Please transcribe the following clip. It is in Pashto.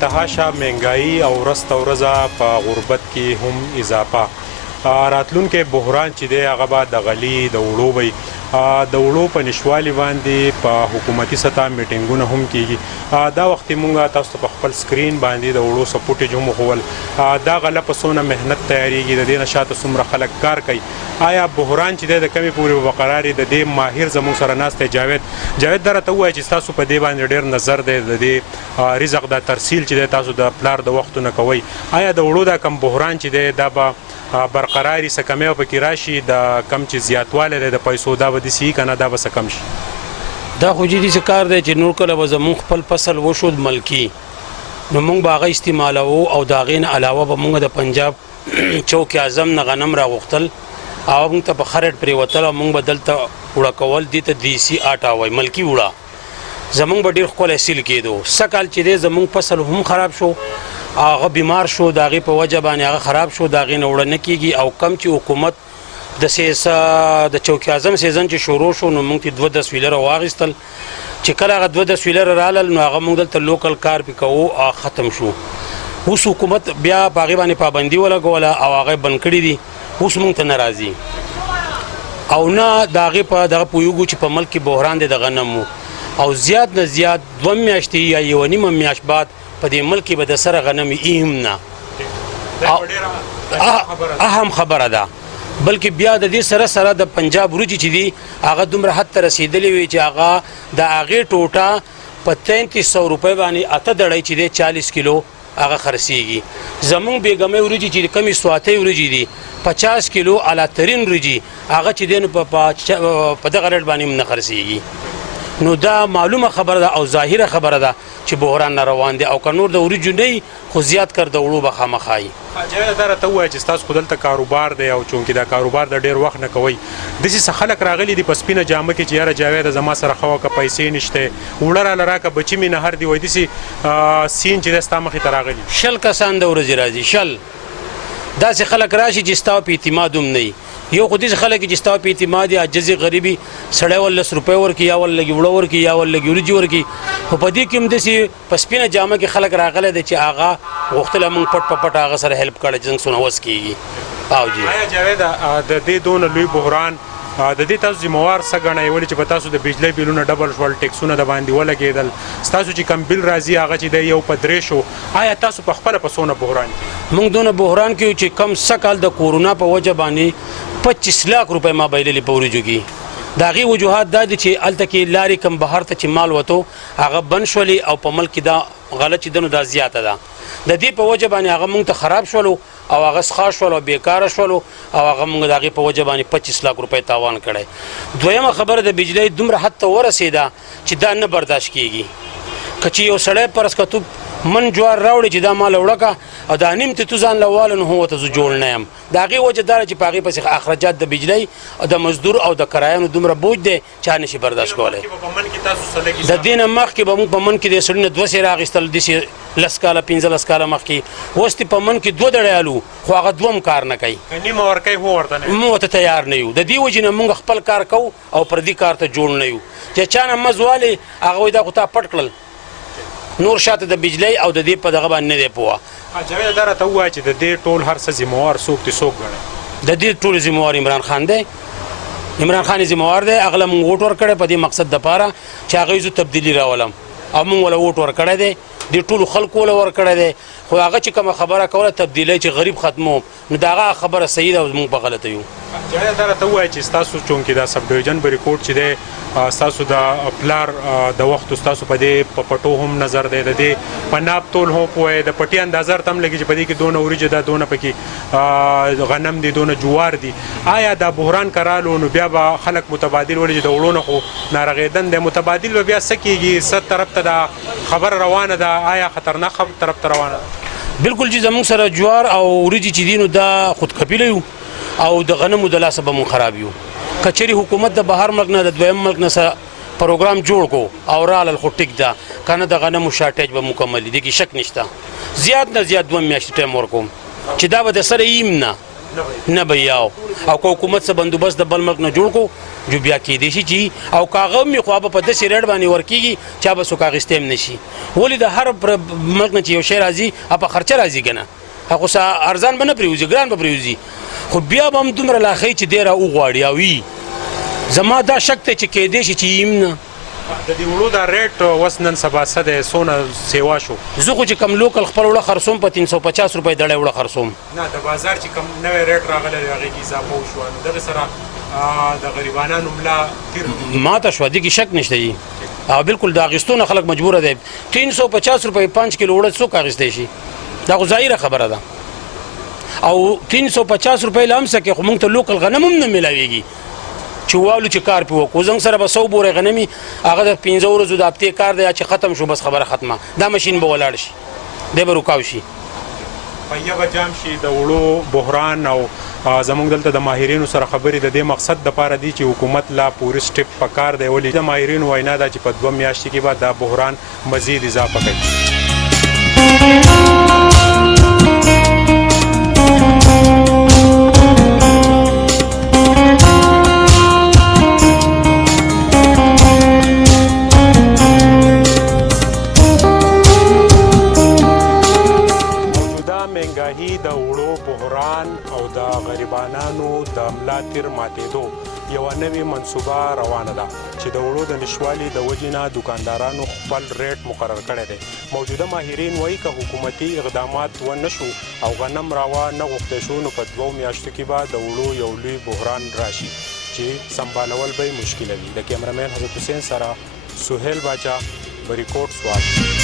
تهاشه مهنګایي او ورځ تر ورځه په غربت کې هم اضافه راتلونکی بحران چې دی هغه به د غلي د وړو وي د وړو په نشوالي باندې په حکومتي سطح میټینګونه هم کیږي دا وخت مونږ تاسو په خپل سکرین باندې د وړو سپوټیج هم وښول دا غله په څونه مهنت تیاریږي د دې نه شاته څومره خلک کار کوي آیا بحران چې دی د کمې پورې برقراري د دې ماهر زموږ سره ناست دی جاوید دا راته ووایه چې ستاسو په دې باندې ډېر نظر دی د دې رزق دا ترسیل چې دی تاسو د پلار د وختونه کوئ آیا د وړو دا کم بحران چې دی دا به برقراري څه کمی پکې راشي د کم چې زیاتوالی دی د پیسو دا به داسې که نه دا به څه کم شي دا خو جدي څه کار دی چې نور کله به زموږ خپل فصل وشود ملکي نو موږ به هغه استعمالوو او د هغې نه علاوه به موږ د پنجاب چوک اعظم نه غنم راغوښتل او موږ ته په خرټ پرېوتل او موږ به دلته اوړه کول دې ته دیسي آټا وایي ملکي اوړه زموږ به ډېر ښکلی سیل کېدو څه کال چې دی زموږ فصل هم خراب شو هغه بیمار شو د هغې په وجه باندې هغه خراب شو د هغې نه اوړه نه کېږي او کم چې حکومت د چوک اعظم سیزن چې شروع شو نو موږ ته 2-10 ویلره واخیستل چې کله هغه 2-10 ویلره رالل نو هغه موږ دلته لوکل کار پې کوو او ختم شو اوس حکومت بیا په هغې باندې پابندي ولګوله او هغه بند کړي دي اوس موږ ته نه راځي او نه د هغې په دغه پوهېږو چې په ملک کې بحران دی د غنمو او زیات نه زیات 2 میاشتې یا 1.5 میاشت بعد په دې ملک کې به د سره غنم هم نه اهم خبره ده بلکې بیا د دې سره سره د پنجاب وریجې چې دي هغه دومره حد ته رسېدلې وي چې هغه د هغې ټوټه په 3300 روپۍ باندې 8 دړۍ چې دی 40 کیلو هغه خرڅېږي زمونږ بیګمۍ وریجې چې کمې سواتۍ وریجې دي 50 کیلو اعلیترین وریجې هغه چې دی نو په دغه ریټ باندې هم نه خرڅېږي نو دا معلومه خبره ده او ظاهره خبره ده چې بحران نه روان دی او که نور د وریجو نه خو زیات کر د وړو به خامخا وي جاوید دا راته ووایه چې ستاسو خو دلته کاروبار دی او چونکې دا کاروبار د ډېر وخت نه کوئ داسې څه خلک راغلي دي په سپینه جامه کې چې یاره جاویده زما سره ښه وکړه پیسې نشته وړه راله راکړه بچي مې نهر دي وایي داسې سین چې دی ستا مخې ته راغلي 10 کسان د ورځې راځي 10 داسې خلک راشي چې ستا په اعتماد هم نه وي یو خو داسې خلک چې ستا په اعتماد یې عاجزي غریبي سړی ول 10 روپۍ ورکړي یا ول لږې وړه ورکړي یا ول لږې وریجې ورکړي خو په دې کې هم داسې په سپینه جامه کې خلک راغلی دی چې هغه غوښتله موږ پټ په پټ هغه سره هیلپ کړی چې څنګه څونه وس کېږي او جي آیا جاویده د دې دونه لوی بحران د دې تاسو ذمہوار څه ګڼئ ولې چې په تاسو د بجلی بیلونه ډبل شول ټیکسونه د باندې ولګېدل ستاسو چې کم بیل راځي هغه چې دی 1 په 3 شو آیا تاسو په خپله په څونه بحران کې موږ دونه بحران کې چې کم څه کال د کورونا په وجه باندې 25 लाख روپۍ ما بایللې په وریجو کې د هغې وجوهات دا دي چې هلته کې لارې کم بهر ته چې مال وتو هغه بند شولې او په ملک کې دا غله چې ده نو دا زیاته ده د دې په وجه باندې هغه موږ ته خراب شولو او هغه څښا شول او بیکاره شولو او هغه موږ د هغې په وجه باندې 25 लाख روپۍ تاوان کړی دویمه خبره د بجلی دومره حد ته ورسېده چې دا نه برداشت کېږي که چې یو سړی پرس که تو من جوار راوړي چې دا مال وړکه او دا نیم ته تو ځان له واله نو هو ته زه جوړ نه یم د هغې وجه دا ده چې په هغې پسې اخراجات د بجلی او د مزدور او د کرایانو دومره بوج دی چا نشي برداشت کولی د دې نه مخکې به موږ په من کې د سړي نه 2 سیره اخیستل داسې 10 کاله 15 کاله مخکې اوس په من کې 2 دړۍ الو خو هغه دوم کار نه کوي نیمه ورکوي هو ورته نه موږ ورته تیار نه یو د دې وجې نه موږ خپل کار کوو او پردي کار ته جوړ نه یو چې چا نه مز والې هغه وایي دا خو تا پټ کړل نور شاته د بجلی او د دې په دغه باندې نه دی پوه جاوید دا راته ووایه چې د دې ټول هر څه ذمہوار څوک دی څوک ګڼئ د دې ټول ذمہوار عمران خان دی عمران خان ذمہوار دی هغه له موږ ووټ ورکړی په دې مقصد دپاره چې هغوی زه تبدیلي راولم او موږ وله ووټ ورکړی دی دې ټولو خلکو وله ورکړی دی خو هغه چې کومه خبره کوله تبدیلی چې غریب ختموم نو د هغه خبره صحیح ده او موږ په غلطه یو جاوید دا راته ووایه چې ستاسو چونکې دا سب ډویژن بریکوټ چې دی ستاسو د پلار د وخت ستاسو په دې په پټو هم نظر دی د دې په ناب تول هم پوهی د پټي اندازه ورته هم لګي چې په دې کې دونه وریجې ده دونه پکې غنم دي دونه جوار دي آیا دا بحران کرالو نو بیا به خلک متبادل ولې چې د وړو نه خو نارغېدن دی متبادل به بیا څه کېږي څه طرف ته دا خبره روانه ده آیا خطرناک طرف ته روانه ده بالکل چې زموږ سره جوار او وریجې چې دي نو دا خودکفیله یو او د غنمو د لاسه به مونږ خراب یو که چېرې حکومت د بهر ملک نه د دویم ملک نه سره پروګرام جوړ کو او رالل خو ټیک ده که نه د غنمو شارټیج به مکمل دي دې کې شک نشته زیات نه زیات 2 میاشتې ټایم ورکوم چې دا به د سره یم نه نه به یاو او که حکومت څه بندوبست د بل ملک نه جوړ کو جو بیا کېدای شي چې او کاغه مې خو به په داسې ریټ باندې ورکېږي چا به څوک اخیستی هم نه شي ولې د هر ملک نه چې یو شی راځي په خرچه راځي که نه هغه څه ارزان به نه پرېوځي ګران به پرېوځي خو بیا به هم دومره لا ښایي چې دی را وغواړي او وي زما دا شک دی چې کېدای شي چې یم نه د دې وړو دا ریټ اوس نن سبا څه دی څونه سیوا شو زه خو چې کم لوکل خپل وړه خرڅوم په 350 روپۍ دړی وړه خرڅوم نه د بازار چې کم نوی ریټ راغلی دی هغې کې اضافه وشوه نو دغې سره د غریبانانو ملا تیر ما ته شوه دې کې شک نشته جي او بالکل د اخیستو نه خلک مجبوره دی 350 روپۍ 5 کیلو وړه څوک اخیستی شي دا خو ظاهره خبره ده او 350 روپۍ له هم څه کې خو موږ ته لوکل غنم هم نه میلاویږي چې والو چې کار پې وکړو زنګ سره به 100 بورې غنمي هغه د 15 ورځو د هفتې کار دی چې ختم شو بس خبره ختمه دا ماشین به ولاړ شي دی به رکاو شي پایه به جام شي د وړو بحران او زموږ دلته د ماهرینو سره خبرې د دې مقصد دپاره دي چې حکومت لا پورې سټپ په کار دی ولې د ماهرینو وینا ده چې په 2 میاشتې کې به دا بحران مزید اضافه کوي د وړو بحران او د غریبانانو د ملا تیر ماتېدو یوه نوې منصوبه روانه ده چې د وړو د نشوالي د وجې نه دوکاندارانو خپل ریټ مقرر کړی دی موجوده ماهرین وایي که حکومتي اقدامات ونه شو او غنم راوه نه غوښتی شو نو په 2 میاشتو کې به د وړو یو لوی بحران راشي چې سمبالول به یې مشکله وي د کیمرامین حضرت حسین سره سهیل باچا بریکوټ سوات